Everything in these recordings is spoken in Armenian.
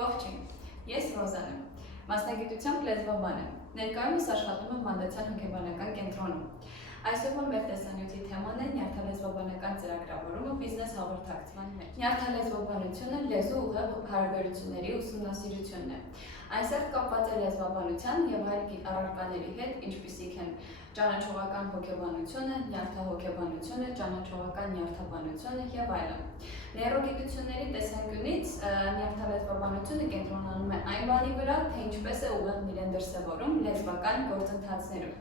Ողջույն, ես Ռոզան եմ, մասնագիտությամբ լեզվաբան եմ, ներկայումս աշխատում եմ Մանդացյան հոգեբանական կենտրոնում։ Այսօրվա մեր տեսանյութի թեման է նյարդալեզվաբանական ծրագրավորումը բիզնես հաղորդակցման մեջ։ Նյարդալեզվաբանությունը լեզու ուղեղ հարաբերությունների ուսումնասիրությունն է։ Այսօր կապված է լեզվաբանության եւ այլ առարկաների հետ, ինչպիսիք են ճանաչողական հոգեբանությունը, նյարդահոգեբանությունը, ճանաչողական նյարդաբանությունը եւ այլն։ Նեյրոգիտությունների տեսանկյունից նյարդալեզվաբանությունը կենտրոնանում է այն բանի վրա, թե ինչպես է ուղեղն իրեն դրսևորում լեզվական գործընթացներում։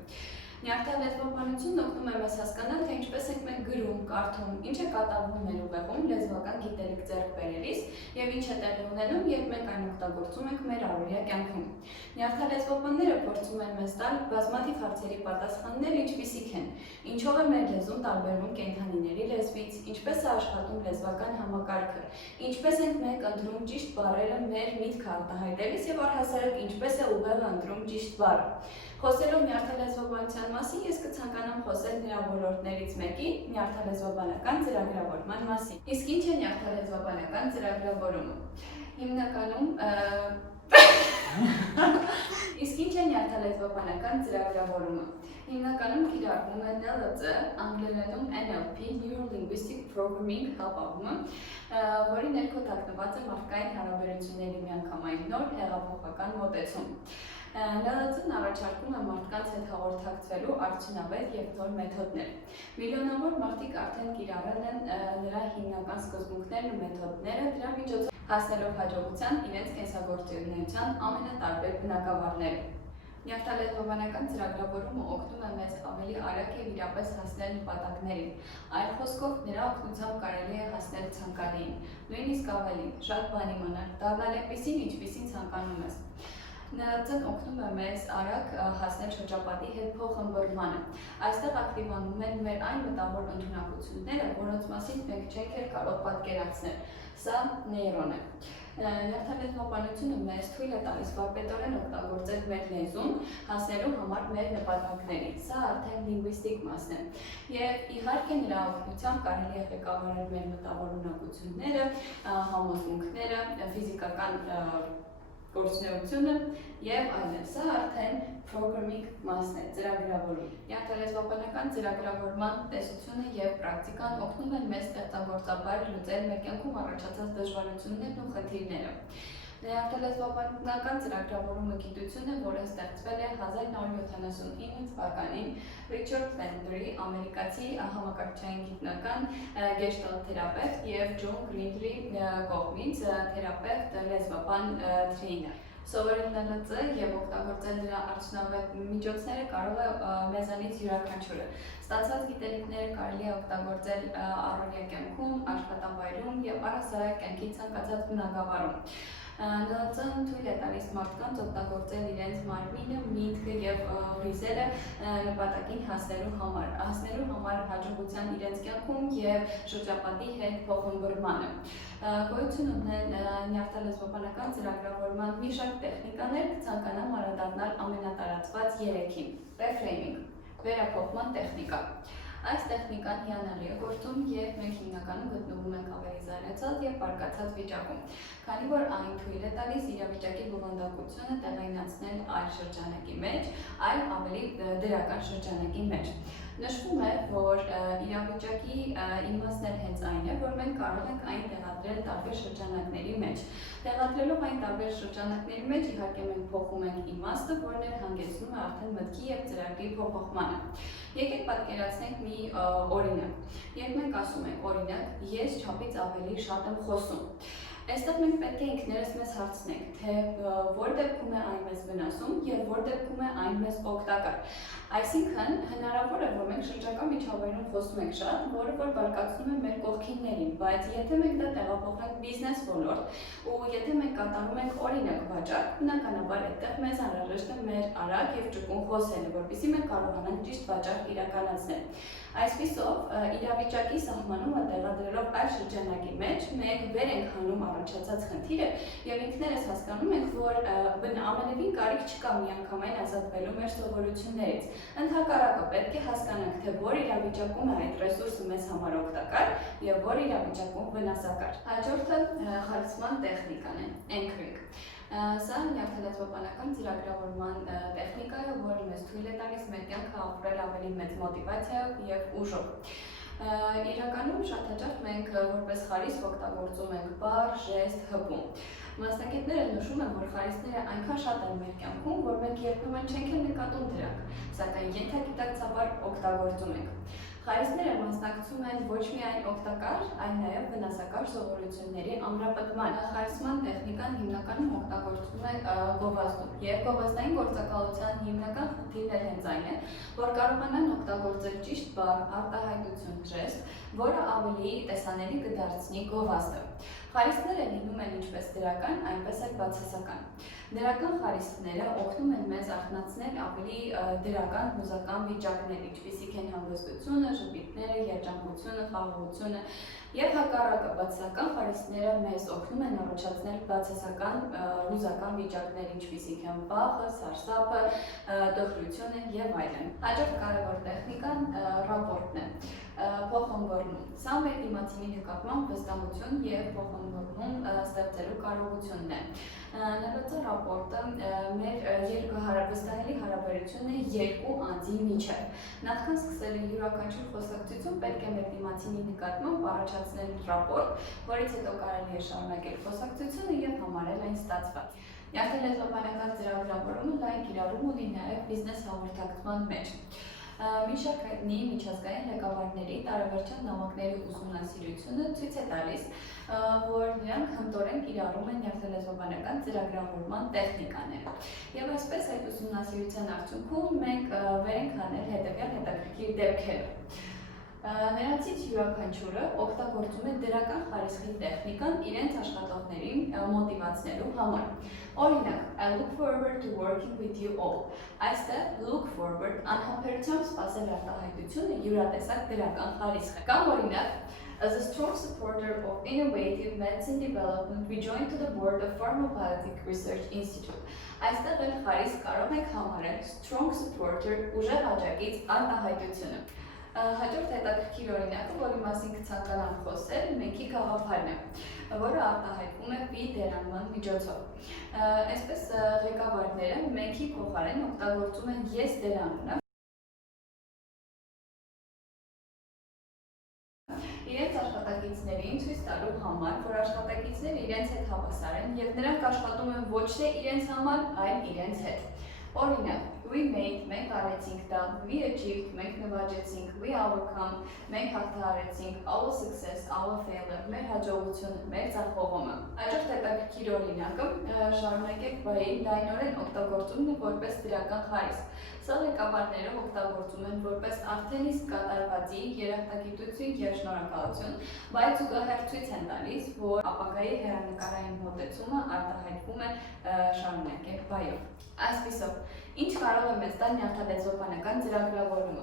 Նյարդալեզվաբանությունն օգնում է մեզ հասկանալ, թե ինչպես ենք մենք գրում, կարդում, ինչ է կատարվում մեր ուղեղում լեզվական գիտելիք ձեռք բերելիս եւ ինչ է տեղի ունենում, երբ մենք այն օգտագործում ենք մեր առօրյա կյանքում։ Նյարդալեզվաբանները փորձում են մեզ տալ բազմաթիվ հարցերի պատասխաններ, ինչպիսիք են. ինչով է մեր լեզուն տարբերվում կենդանիների լեզվից, ինչպես է աշխատում լեզվական համակարգը, ինչպես ենք մենք ընտրում ճիշտ բառերը մեր միտքը արտահայտելիս եւ առհասարակ ինչպես է ուղեղը ընտրում ճիշտ բառը։ Խոսելով նյարդալեզվաբանության մասին, ես կցանկանամ խոսել նրա ոլորտներից մեկի նյարդալեզվաբանական ծրագրավորման մասին։ Իսկ ինչ է նյարդալեզվաբանական ծրագրավորումը։ Հիմնականում Իսկ ինչ է նյարդալեզվաբանական ծրագրավորումը։ Հիմնականում կիրառվում է NLP, անգլերենում NLP, Neuro-Linguistic Programming հապաղումը, որի ներքո թաքնված է մարդկային հարաբերությունների միանգամայն նոր հեղափոխական մոտեցում։ NLP-ն առաջարկում է մարդկանց հետ հաղորդակցվելու արդյունավետ եւ նոր մեթոդներ։ Միլիոնավոր մարդիկ արդեն կիրառել են նրա հիմնական սկզբունքներն ու մեթոդները, դրա միջոցով հասնելով հաջողության իրենց կենսագործունեության ամենատարբեր բնագավառներում։ Նյարդալեզվաբանական ծրագրավորումը օգնում է մեզ ավելի արագ եւ իրապես հասնել նպատակներին։ Այլ խոսքով, նրա օգնությամբ կարելի է հասնել ցանկալիին, նույնիսկ ավելին, շատ բան իմանալ, դառնալ այնպիսին, ինչպիսին ցանկանում ես։ NLP-ն օգնում է մեզ արագ հասնել շրջապատի հետ փոխըմբռնմանը։ Այստեղ ակտիվանում են մեր այն մտավոր ընդունակությունները, որոնց մասին մենք չենք էլ կարող պատկերացնել։ Սա նեյրոն է։ Նյարդալեզվաբանությունը մեզ թույլ է տալիս վարպետորեն օգտագործել մեր լեզուն հասնելու համար մեր նպատակներին։ Սա արդեն լինգվիստիկ մասն է։ Եվ իհարկե նրա օգնությամբ կարելի է ղեկավարել մեր մտավոր ունակությունները, համոզմունքները, ֆիզիկական գործունեությունը եւ այլն։ Սա արդեն programming մասն է, ծրագրավորում։ Նյարդալեզվաբանական ծրագրավորման տեսությունը եւ պրակտիկան օգնում են մեզ ստեղծագործաբար լուծել մեր կյանքում առաջացած դժվարություններն ու խնդիրները։ Նյարդալեզվաբանական ծրագրավորումը գիտություն է, որը ստեղծվել է 1979 թվականին Ռիչարդ Բենդլերի ամերիկացի համակարգչային գիտնական գեշտալտ թերապևտ եւ Ջոն Գրինդլի կողմից թերապևտ լեզվաբան տրեյներ։ Սովորել NLP եւ օգտագործել նրա արդյունավետ միջոցները կարող է մեզանից յուրաքանչյուրը։ Ստացված գիտելիքները կարելի է օգտագործել առօրյա կյանքում, աշխատավայրում եւ առհասարակ կյանքի ցանկացած բնագավառում։ NLP-ն թույլ է տալիս մարդկանց օգտագործել իրենց մարմինը, միտքը եւ հույզերը նպատակին հասնելու համար հաջողության իրենց կյանքում եւ շրջապատի հետ փոխըմբռնմանը։ Գոյություն ունեն նյարդալեզվաբանական ծրագրավորման մի շարք տեխնիկաներ, կցանկանամ անդրադառնալ ամենատարածված 3-ին։ Reframing, վերափոխման տեխնիկա։ Այս տեխնիկան հիանալի է գործում, երբ մենք հիմնականում գտնվում ենք ավելի զարգացած եւ բարգացած վիճակում, քանի որ այն թույլ է տալիս իրավիճակի բովանդակությունը տեղայնացնել այլ շրջանակի մեջ, այլ ավելի դրական շրջանակի մեջ։ Նշվում է, որ իրավիճակի իմաստն էլ հենց այն է, որ մենք կարող ենք այն տեղադրել տարբեր շրջանակների մեջ։ Տեղադրելով այն տարբեր շրջանակների մեջ, իհարկե մենք փոխում ենք իմաստը, որն էլ հանգեցնում է արդեն մտքի եւ ծրագրի փոփոխմանը։ Եկեք պատկերացնենք մի օրինակ։ Երբ մենք ասում ենք օրինակ, ես չափից ավելի շատ եմ խոսում։ Այստեղ մենք պետք է ինքներս մեզ հարցնենք, թե որ դեպքում է այն մեզ վնասում եւ որ դեպքում է այն մեզ օգտակար։ Այսինքն հնարավոր է, որ մենք շրջակա միջավայրում խոսում ենք շատ, որը որ բարգացնում է մեր կողքիններին, բայց եթե մենք դա տեղափոխենք բիզնես ոլորտ ու եթե մենք կատարում ենք օրինակ վաճառք, բնականաբար այդտեղ մեզ անհրաժեշտ է մեր արագ եւ ճկուն խոսելը, որպեսզի մենք կարողանանք ճիշտ վաճառք իրականացնել։ Այսպիսով, իրավիճակի սահմանումը տեղադրելով այլ շրջանակի մեջ, մենք վեր ենք հանում առաջացած խնդիրը եւ ինքներս հասկանում ենք, որ ամենևին կարիք չկա միանգամայն ազատվելու մեր սովորություններից։ Ընդհակառակը պետք է հասկանանք, թե որ իրավիճակում է այդ ռեսուրսը մեզ համար օգտակար եւ որ իրավիճակում վնասակար։ Հաջորդը խարսխման տեխնիկան է, anchoring։ Սա նյարդալեզվաբանական ծրագրավորման տեխնիկա է, որը մեզ թույլ է տալիս մեր կյանքը ապրել ավելի մեծ մոտիվացիայով եւ ուժով։ Իրականում շատ հաճախ մենք որպես խարիսք օգտագործում ենք բառ, ժեստ, հպում։ Մասնագետները նշում են, որ խարիսքները այնքան շատ են մեր կյանքում, որ մենք երբեմն չենք էլ նկատում դրանք, սակայն ենթագիտակցաբար օգտագործում ենք։ Խարիսքները մասնակցում են ոչ միայն օգտակար, այլ նաև վնասակար սովորությունների ամրապնդման։ Խարիսխման տեխնիկան հիմնականում օգտագործվում է գովազդում, եւ գովազդային գործակալության հիմնական խնդիրն հենց այն է, որ կարողանան օգտագործել ճիշտ բառ, արտահայտություն, ժեստ, որը ավելի տեսանելի կդարձնի գովազդը։ Խարիսքները լինում են ինչպես դրական, այնպես էլ բացասական։ Դրական խարիսքները օգնում են մեզ արթնացնել ավելի դրական հուզական վիճակներ, ինչպիսիք են հանգստությունը, ժպիտները, երջանկությունը, խաղաղությունը եւ հակառակը բացասական խարիսքները մեզ օգնում են առաջացնել բացասական հուզական վիճակներ, ինչպիսիք են վախը, սարսափը, տխրությունը եւ այլն։ Հաջորդ կարևոր տեխնիկան ռապորտն է։ Փոխանցում։ Սա մեր դիմացինի նկատմամբ վստահություն եւ փոխանցում ստեղծելու կարողությունն է։ Նորից ռապորտը մեր վստահելի հարաբերությունն է երկու անձի միջև։ Նախքան սկսել յուրաքանչյուր խոսակցություն պետք է մեր դիմացինի նկատմամբ առաջացնել ռապորտ, որից հետո կարելի է շարունակել խոսակցությունը եւ համարել այն ստացված։ Նյարդալեզվաբանական ծրագրավորումը լայն կիրառում ունի նաեւ բիզնես հաղորդակցման մեջ։ Մի շարք հայտնի միջազգային ղեկավարների տարեվերջյան նամակների ուսումնասիրությունը ցույց է տալիս, որ նրանք հմտորեն կիրառում են նյարդալեզվաբանական ծրագրավորման տեխնիկաները։ Եվ այսպես այդ ուսումնասիրության արդյունքում մենք վեր ենք հանել հետևյալ հետաքրքիր դեպքերը։ Նրանցից յուրաքանչյուրը օգտագործում է դրական խարիսխի տեխնիկան իրենց աշխատողներին մոտիվացնելու համար։ Օրինակ, I look forward to working with you all։ Այստեղ look forward անհամբերությամբ սպասել արտահայտությունը յուրատեսակ դրական խարիսխ է։ Կամ օրինակ, as a strong supporter of innovative medicine development, we joined to the board of Pharmabiotic Research Institute։ Այստեղ էլ խարիսխ կարող եք համարել strong supporter ուժեղ աջակից արտահայտությունը։ Հաջորդ հետաքրքիր օրինակը, որի մասին կցանկանամ խոսել, մենքի գաղափարն է, որը արտահայտվում է պի դերանման միջոցով։ Այսպես ղեկավարները մենքի փոխարեն օգտագործում են ես դերանունը իրենց աշխատակիցներին ցույց տալու համար, որ աշխատակիցները իրենց հետ հավասար են եւ նրանք աշխատում են ոչ թե իրենց համար, այլ իրենց հետ։ Օրինակ, we made, մենք արեցինք դա, we achieved, մենք նվաճեցինք, we overcome, մենք հաղթահարեցինք, our success, our failure, մեր հաջողությունը, մեր ձախողումը։ Հաջորդ հետաքրքիր օրինակը շարունակեք բայի լայնորեն օգտագործումն է որպես դրական խարիսխ։ Սա ղեկավարները օգտագործում են որպես արդեն իսկ կատարվածի, երախտագիտություն եւ շնորհակալություն, բայց զուգահեռ ցույց են տալիս, որ ապագայի հեռանկարային մոտեցումը արտահայտվում է շարունակեք բայով։ Այսպիսով, ինչ կարող է մեզ տալ նյարդալեզվաբանական ծրագրավորումը։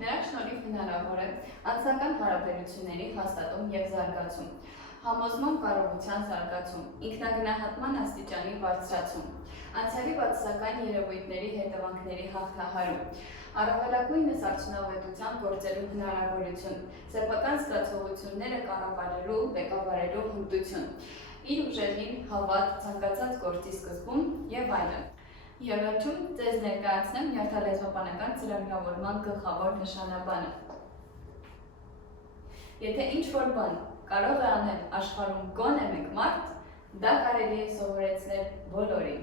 Նրա շնորհիվ հնարավոր է անձնական հարաբերությունների հաստատում եւ զարգացում, համոզման կարողության զարգացում, ինքնագնահատման աստիճանի բարձրացում, անցյալի բացասական երևույթների հետևանքների հաղթահարում, առավելագույնս արդյունավետության գործելու հնարավորություն, սեփական զգացողությունները կառավարելու, ղեկավարելու հմտություն, իր ուժերին հավատ ցանկացած գործի սկզբում եւ այլն։ Եվ վերջում ձեզ ներկայացնեմ նյարդալեզվաբանական ծրագրավորման գլխավոր նշանաբանը։ Եթե ինչ-որ բան կարող է անել աշխարհում գոնե մեկ մարդ, դա կարելի է սովորեցնել բոլորին։